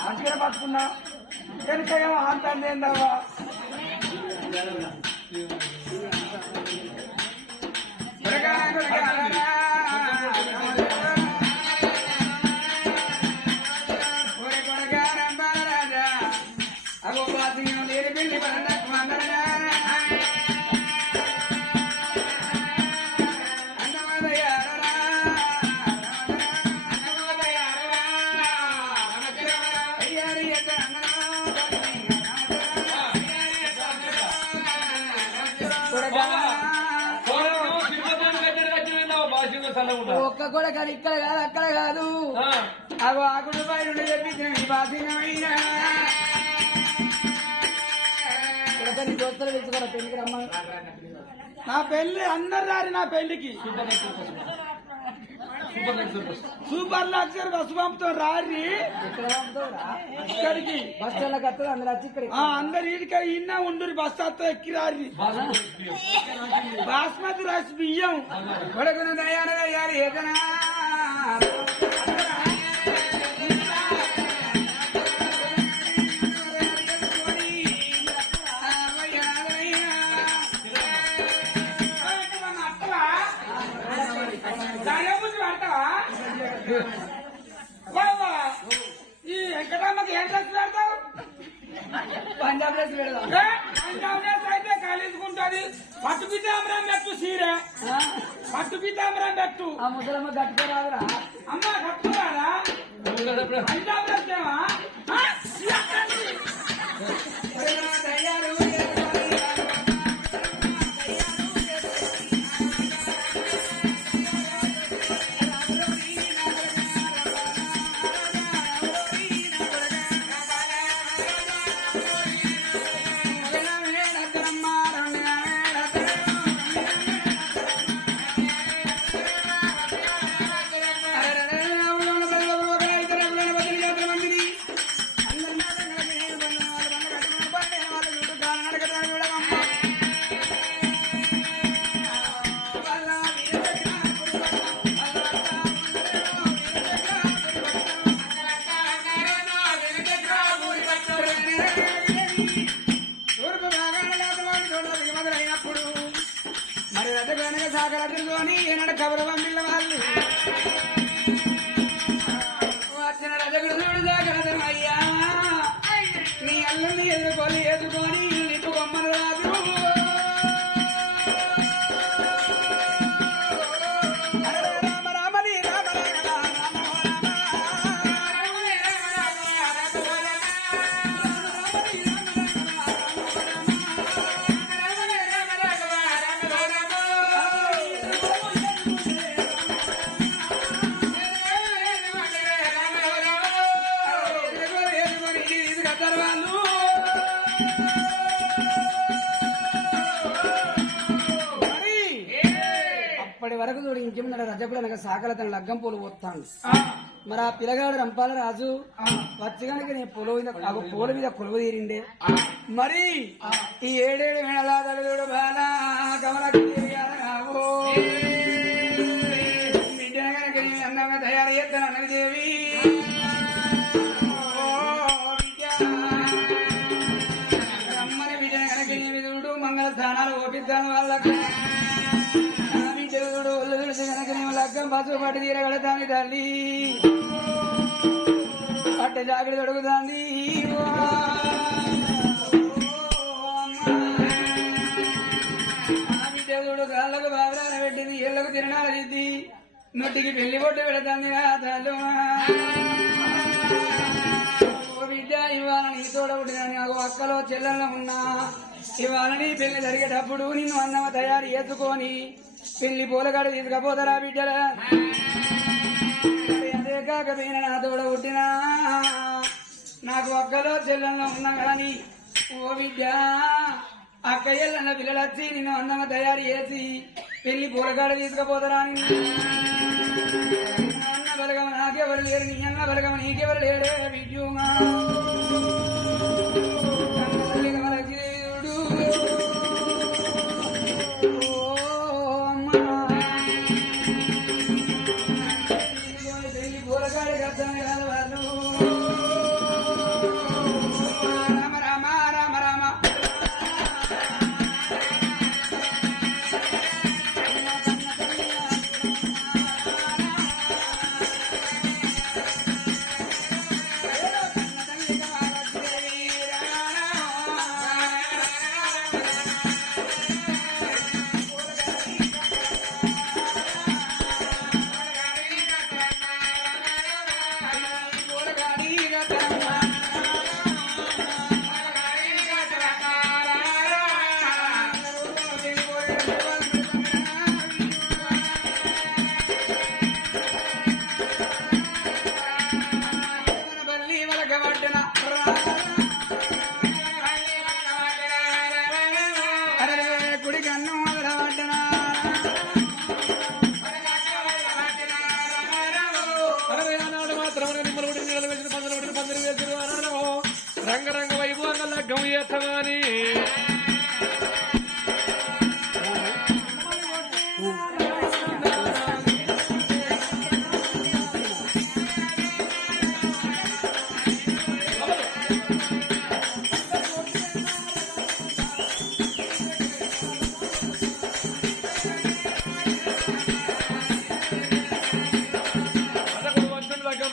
మంచిగా పట్టుకున్నా వెనుకేమో అంటాను ఏందవ్వా ఒక్క కూడా కాదు ఇక్కడ కాదు అక్కడ కాదు అగో ఆకుడు పైన చెప్పించిన ఈ బాధ్యమైనా దోస్తులు తెచ్చుకోరా పెళ్లికి రమ్మ నా పెళ్లి అందరు రారు నా పెళ్లికి సూపర్ లగ్జరీ బస్సు పంపుతాం రారి ఇక్కడికి బస్ స్టాండ్ వస్తుంది అందరు వచ్చి ఇక్కడ అందరు ఇడికి ఇన్న ఉండు బస్ వస్తా ఎక్కి రారి బాస్మతి రైస్ బియ్యం కొడుకును దయారు ఏదనా ఈ వెంకటమ్మకి ఏం డ్రెస్ పెడతావు పంజాబ్ డ్రెస్ పెడతావు పంజాబ్ డ్రెస్ అయితే కలిసుకుంటుంది పట్టు పీతాంబరం పెట్టు సీరే పట్టు పీతాంబరం పెట్టు ఆ ముసలమ్మ కట్టుకోరాదురా అమ్మ కట్టుకోరాదా పంజాబ్ డ్రెస్ ఏమా మరి రథ సాగరని ఏనాడు కబరవం వాళ్ళు వచ్చిన రథగుడు సాగరదమయ్యా నీ అల్లుని ఎదుకొని నిప్పు బొమ్మను రాదు అప్పటి వరకు చూడు ఇంకేమన్నా రజపుడు అనగా సాకల తన లగ్గం పూలు పోతాను మరి ఆ పిల్లగాడు రంపాల రాజు వచ్చగానికి నేను పూల మీద కొలువు తీరిండే మరి ఈ ఏడేడు మేళాదడు బాలా కమలకు అన్నగా తయారు చేస్తాను అన్నది దేవి అమ్మని విజయ కనుక విధుడు మంగళ స్థానాలు ఓపిస్తాను వాళ్ళకు దేవుడు ఒళ్ళు తెలిసి కనుక నేను లగ్గం బస్సు పట్టి తీరగలుగుతాను తల్లి పట్టే జాగ్రత్త దొడుకుతాంది దేవుడు కాళ్ళకు బాబరాన పెట్టింది ఏళ్ళకు తిరణాలు దిద్ది నొట్టికి పెళ్లి పొట్టు పెడతాంది తల్లు బిడ్డ ఇవాళ నీ తోడబుట్టినని నాకు అక్కలో చెల్లెల్లో ఉన్నా ఇవాళ నీ పెళ్లి జరిగేటప్పుడు నిన్ను అన్నమ తయారు చేసుకొని పెళ్లి పూలగాడు తీసుకపోతారా బిడ్డల అదే కాకపోయినా నా తోడ పుట్టినా నాకు అక్కలో చెల్లెల్లో ఉన్నా గాని ఓ బిడ్డ అక్క ఎల్లన్న పిల్లలు వచ్చి నిన్ను అన్నమ తయారు చేసి పెళ్లి పూలగాడు తీసుకపోతారా అన్న బలగమ నాకెవరు లేరు నీ అన్న బలగమ నీకెవరు లేడే బిడ్డుమా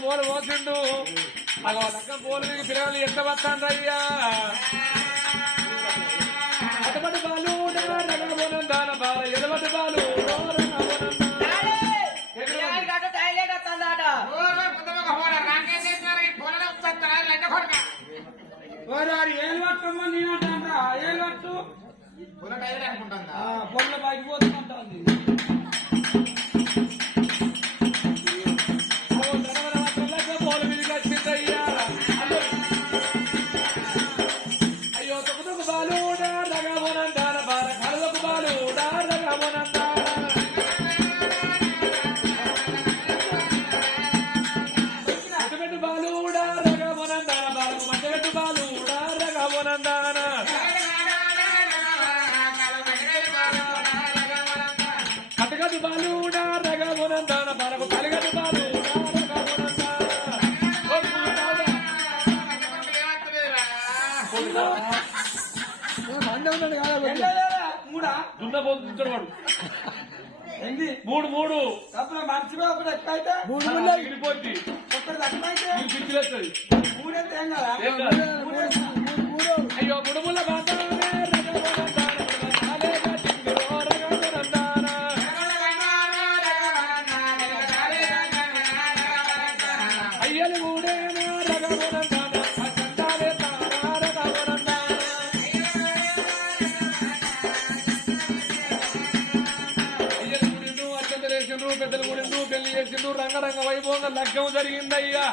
పోలు పోతుండు అలా లగ్గం పోలు పిల్లలు ఎంత వస్తాండ్రయ్యా అటబడి బాలు దాన బాల ఎదబడి బాలు ఏళ్ళు పట్టుకోమని నేనంటా ఏళ్ళు పట్టు పొల్ల బయటకు పోతుంటుంది అయ్యో తొక్కుతుకు బాలు రగమోనందాన బాల కళ్ళకు బాలు రగమోనందాన మట్టబెట్టు బాలు రగమోనందాన బాలకు మట్టబెట్టు బాలు రగమోనందాన కట్టగట్టు బాలు రగమోనందాన బాలకు కలిగట్టు బాలు దున్నపోతున్నాడు ఏంటి మూడు మూడు అప్పుడు మనిషిలో ఒకటి ఎక్కువైతే విడిపోద్ది ఒకటి తక్కువైతే పిచ్చిలేస్తుంది మూడైతే ఏం కదా అయ్యో గుడుముల అయ్యలు మూడేనా రగమోనందాన చందాలే పెద్దలు గుడిండు పెళ్లి చేసిండు రంగరంగ వైభవంగా లగ్గం జరిగిందయ్యా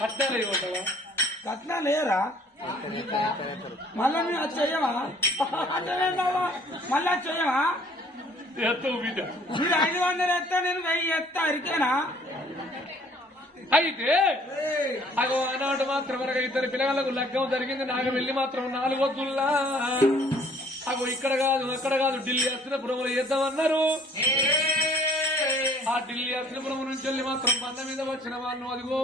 కట్టాలి ఉంటావా కట్నా లేరా మళ్ళా మేము చెయ్యమా మళ్ళా చెయ్యమా ఎత్తవు బిడ్డ మీరు 500 ఎత్తా నేను 1000 ఎత్తా అరికేనా అయితే అగో ఆనాడు మాత్రం వరకు ఇద్దరు పిల్లలకు లగ్గం జరిగింది నాకు వెళ్ళి మాత్రం 4 వద్దుల్లా అగో ఇక్కడ కాదు అక్కడ కాదు ఢిల్లీ అస్తినపురంలో చేద్దామన్నారు ఆ ఢిల్లీ అస్తినపురం నుంచి వెళ్ళి మాత్రం బండ మీద వచ్చిన వాళ్ళు అదిగో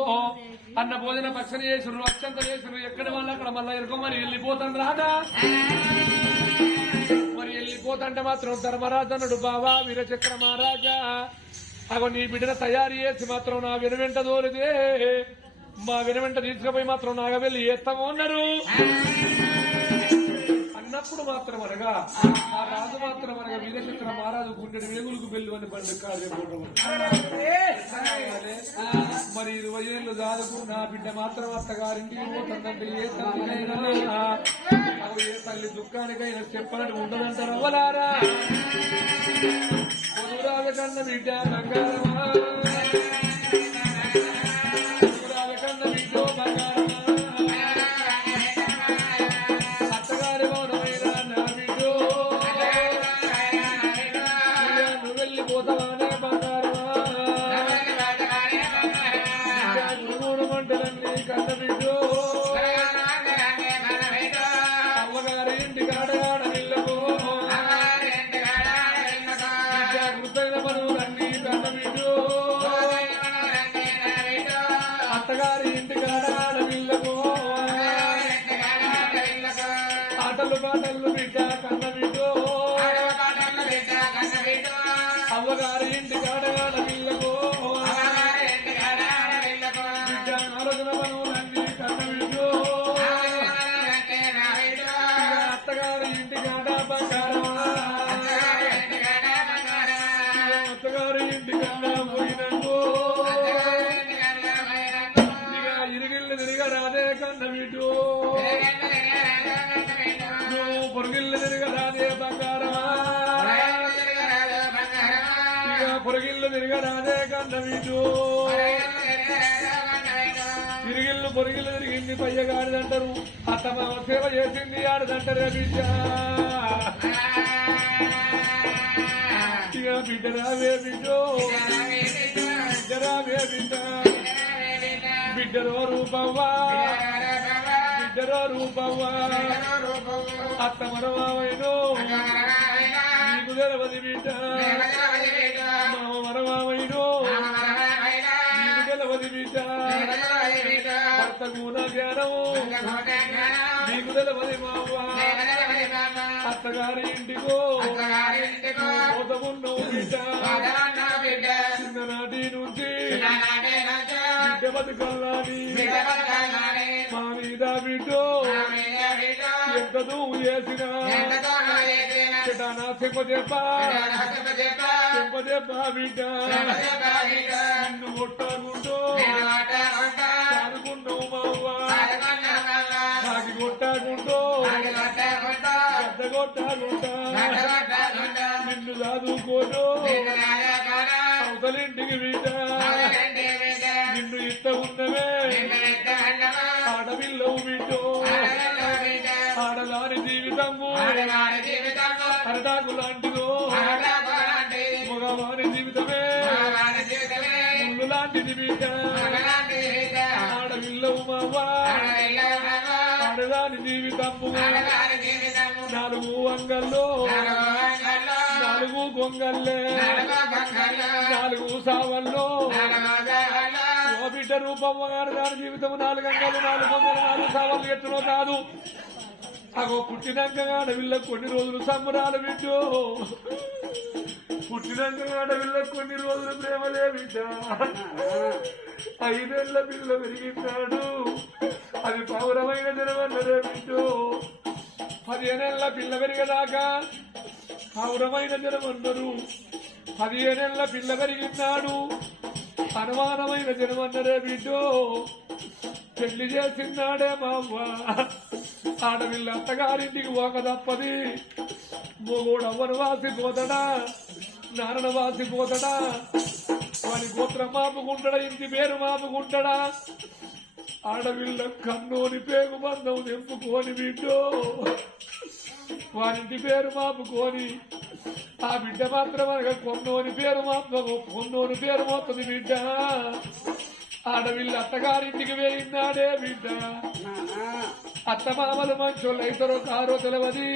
అన్న భోజన పక్షణ చేసిర్రు అత్యంత చేసిర్రు ఎక్కడ వాళ్ళు అక్కడ మళ్ళా ఎరుకో మరి వెళ్ళిపోతాను రాదా మరి వెళ్ళిపోతంటే మాత్రం ధర్మరాజనుడు బావా వీరచక్ర మహారాజా అగో నీ బిడ్డను తయారు చేసి మాత్రం నా వెనువెంట దోరిదే మా వెనువెంట తీసుకుపోయి మాత్రం నాగ వెళ్ళి చేస్తాము అన్నారు అన్నప్పుడు మాత్రం అనగా ఆ రాజు మాత్రం అనగా వీరచక్ర మహారాజు గుండెడు వేగులకు వెళ్ళి అని బండి కాదు మరి 20 ఏళ్ళు దాదాపు నా బిడ్డ మాత్రం అత్తగారింటికి పోతుందంటే ఏ తల్లికైనా ఏ తల్లి దుఃఖానికైనా చెప్పనట్టు ఉండదంటారు అవ్వలారా పొదురాల కన్న బిడ్డ బంగారమా పొదురాల కన్న బిడ్డ బంగారమా అత్తగారి మౌనమైన నా బిడ్డో నువ్వు వెళ్ళిపోతావానే బంగారమా మూడు మంటలన్నీ కన్న బిడ్డో అమ్మగారి ఇంటి కాడగాడ నిల్లకో అత్తగారి ఇంటి కాడ వీళ్ళకు ఆటలు పాటలు బిడ్డ కన్న బిడ్డో అవ్వగారి ఇంటి కాడ వీళ్ళకు బిడ్డ ఆలోచన పనులన్నీ కన్న బిడ్డో అత్తగారి ఇంటి కాడ బంగారమా అత్తగారి ఇంటి కాడ పోయినట్టు ఇరుగిళ్ళు తిరగరాదే కన్న బిడ్డు పొరుగిళ్ళు తిరగరాదే బంగారమా ఇక పొరుగిళ్ళు తిరగరాదే కన్న బిడ్డు తిరిగిళ్ళు పొరుగిళ్ళు తిరిగింది పయ్యగాడిదంటారు అత్తమ్మ సేవ చేసింది ఆడదంటారే బిడ్డ ఇక బిడ్డ రావే బిడ్డో బిడ్డ రావే బిడ్డ బిడ్డరో రూపవ్వా బిడ్డరో రూపవ్వా అత్తమరవాయను తెలవది బిడ్డ మామ వరమామైనో నీకు తెలవది బిడ్డ భర్త గుణ జ్ఞానము నీకు తెలవది మావ అత్తగారి ఇంటికో పోతమున్నావు బిడ్డ చిన్ననాటి నుంచి బిడ్డ బతుకల్లాని మా మీద బిడ్డో ఎంత నువ్వు చేసినా చెటానా చెప్పదెబ్బ బిడ్డ నిన్ను కొట్టాకుంటూ చాలుకున్నావు మావ నాకి కొట్టాకుంటూ పెద్ద కొట్టాకుంటా నిన్ను చదువుకోను అవతలింటికి బిడ్డ నిన్ను ఇట్ట ఉన్నవే ఆడపిల్లవు బిడ్డో ఆడదాని జీవితము అరటాకు లాంటిదో మగవాని జీవితమే ముళ్ళు లాంటిది బిడ్డ ఆడపిల్లవు మావా ఆడదాని జీవితము నాలుగు అంగల్లో నాలుగు గొంగల్లే నాలుగు సావల్లో ఓ బిడ్డ రూపం ఆడదాని జీవితము నాలుగు అంగలు నాలుగు గొంగలు నాలుగు సావలు ఎట్టునో కాదు అగో పుట్టినాక ఆడవిల్ల కొన్ని రోజులు సంబరాలు బిడ్డో పుట్టినాక ఆడవిల్ల కొన్ని రోజులు ప్రేమలే బిడ్డ 5 ఏళ్ల పిల్ల పెరిగినాడు అది పౌరమైన జనమన్నదే బిడ్డో 15 ఏళ్ల పిల్ల పెరిగదాకా పౌరమైన జనమన్నారు 15 ఏళ్ల పిల్ల పెరిగినాడు అనుమానమైన జనమన్నదే బిడ్డో పెళ్లి చేసినాడే మా అవ్వ ఆడవిల్ల అత్తగారింటికి పోక తప్పది మొగోడు అవ్వను వాసిపోతాడా నారణ వాసిపోతాడా వాని గోత్రం మాపుకుంటాడా ఇంటి పేరు మాపుకుంటాడా ఆడవిల్ల కన్నోని పేగు బంధం తెంపుకొని బిడ్డో వారింటి పేరు మాపుకొని ఆ బిడ్డ మాత్రం అనగా కొన్నోని పేరు కొన్నోని పేరు మోస్తుంది బిడ్డ ఆడవిల్ల అత్తగారింటికి వేయినాడే బిడ్డ అత్తమామలు మంచోళ్ళు అయితారో కారో తెలవది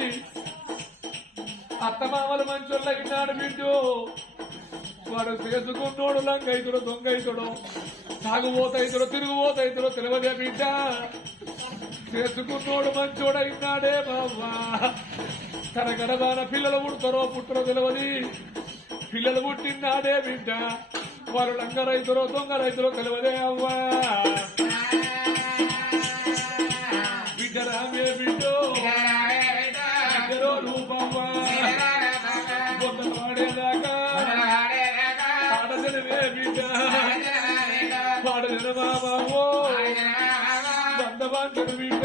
అత్తమామలు మంచోళ్ళు అయినాడు బిడ్డో వాడు చేసుకున్నోడు లంగైతుడో దొంగైతుడో తాగుబోతైతుడో తిరుగుబోతైతుడో తెలవదే బిడ్డ చేసుకున్నోడు మంచోడైనాడే బావా తన గడబాన పిల్లలు పుడతారో పుట్టరో తెలవది పిల్లలు పుట్టినాడే బిడ్డ వారు లంగ రైతులో దొంగ రైతులో తెలవదే అవ్వా బిడ్డ రామే బిడ్డో బిడ్డలో రూపవ్వా బొమ్మలు వాడేదాకా ఆడదనవే బిడ్డ పాడదన మామో బంధవాంచను బిడ్డ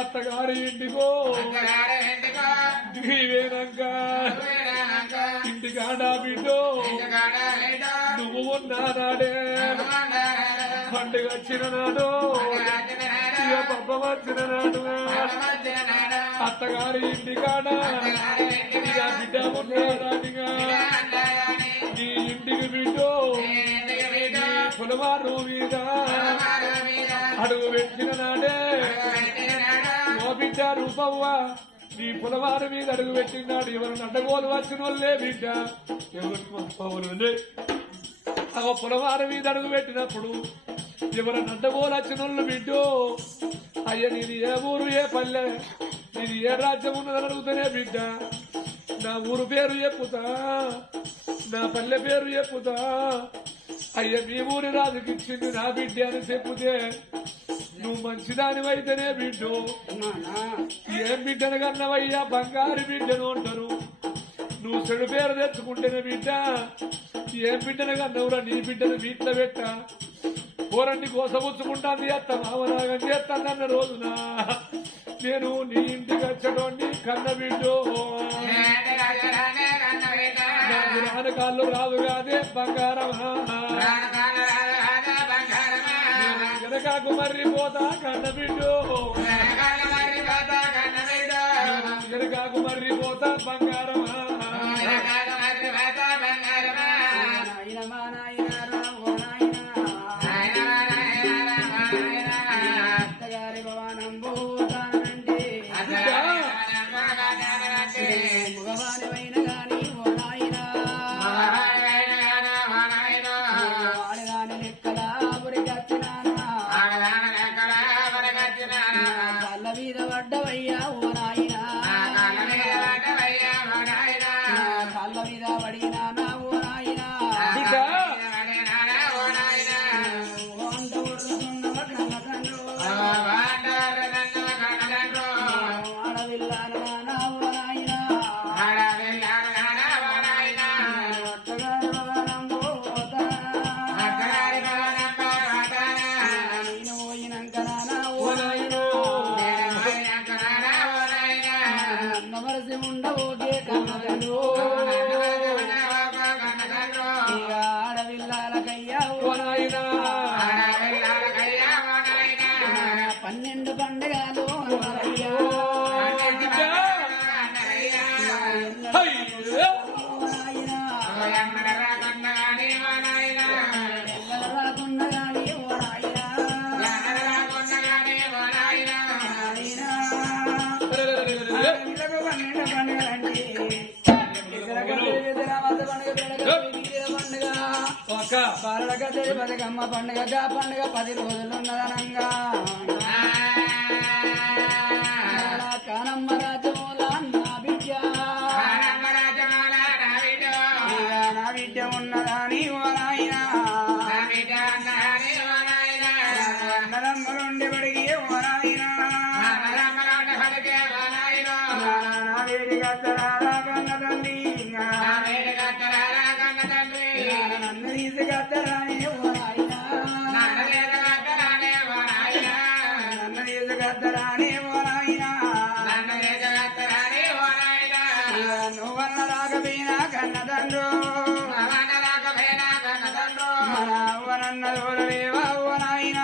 అత్తగారి ఇంటికో దిగివేనాక ఇంటికాడా బిడ్డో నువ్వు ఉన్నాడే పండుగ వచ్చిన నాడు ఇక పబ్బ వచ్చిన నాడు అత్తగారి ఇంటికాడ ఇక బిడ్డ ఉన్నాడిగా నీ ఇంటికి బిడ్డో పొలవారు మీద అడుగు పెట్టిన నాడే ఓ బిడ్డ రూపవ్వా నీ పొలవారి మీద అడుగు పెట్టినాడు ఎవరు నడ్డగోలు వచ్చిన వాళ్ళే బిడ్డ ఎవరు ఆ పొలవారి మీద అడుగు పెట్టినప్పుడు ఎవరు నడ్డగోలు వచ్చిన వాళ్ళు బిడ్డో అయ్య నీది ఏ ఊరు ఏ పల్లె నీది ఏ రాజ్యం ఉన్నదని అడుగుతానే బిడ్డ నా ఊరు పేరు చెప్పుతా నా పల్లె పేరు చెప్పుతా అయ్య మీ ఊరి రాజుకిచ్చింది నా బిడ్డ అని చెప్పుతే నువ్వు మంచిదానివైతేనే బిడ్డో ఏం బిడ్డను కన్నవయ్యా బంగారు బిడ్డను అంటారు నువ్వు చెడు పేరు తెచ్చుకుంటేనే బిడ్డ ఏం బిడ్డను కన్నవురా నీ బిడ్డను వీట్లో పెట్ట పోరండి కోసపుచ్చుకుంటాంది అత్త మామరాగం చేస్తానన్న రోజున నేను నీ ఇంటికి వచ్చటోండి కన్న బిడ్డో నాకు రానకాళ్ళు రాదు కాదే బంగారమా వెనకాకు మర్రి పోతా కన్న బిడ్డో వెనకాకు మర్రి పోతా బంగారమా మగవాని అయ్యో బతుకమ్మ పండుగ పండుగ 10 రోజులు ఉన్నదనంగా కానమ్మ రాజమూల నా బిడ్డ ఉన్నదాని ఓ నాయన అన్నదమ్ములుండి బడిగి ఓ నాయన నా వేడి గద్దరారా కన్న తల్లి నన్ను తీసుకద్దరాని ఓ నాయన నన్ను తీసుకద్దరాని ఓ నాయన నువ్వన్న రాకపోయినా కన్నదండ్రు మన అవ్వనన్న దూరలేవా ఓ నాయన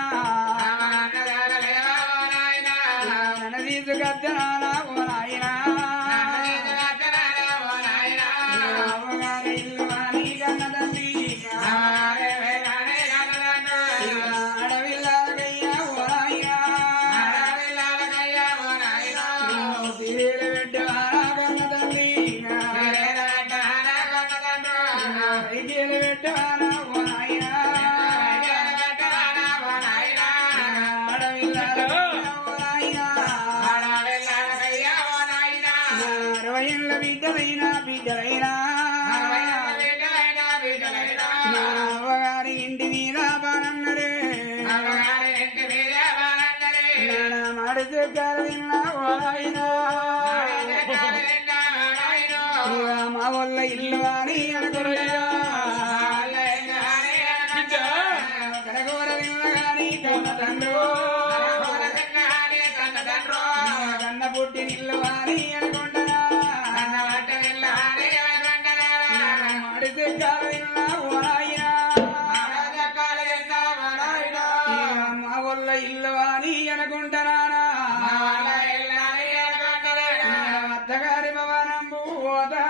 నన్ను తీసుకద్దరానా ఓ నాయన అవ్వగారి ఇల్లు వాని కన్నదండ్రి అడవిల్లాగయ్యా ఓ నాయన పెట్టవారా కన్నదండ్రి పెట్టవారా ఓ నాయన అడవిల్లాగయ్యా ఓ నాయన 60 ఏళ్ళ బిడ్డలైనా నా అవ్వగారి ఇంటి మీద బానన్నరే నా మాడి చెక్కారు విన్నా ఓ నాయన మా వల్ల ఇల్లు అని అనుకురయ్యా కనకూర విన్న గాని కన్న తండ్రు కన్న పుట్టి నిల్లు అని అనుకుంటారా మాడి చెక్కారు విన్నా ఓ నాయన మా వల్ల ఇల్లు అని అనుకుంటారా అత్తగారి భవనంబు పోతా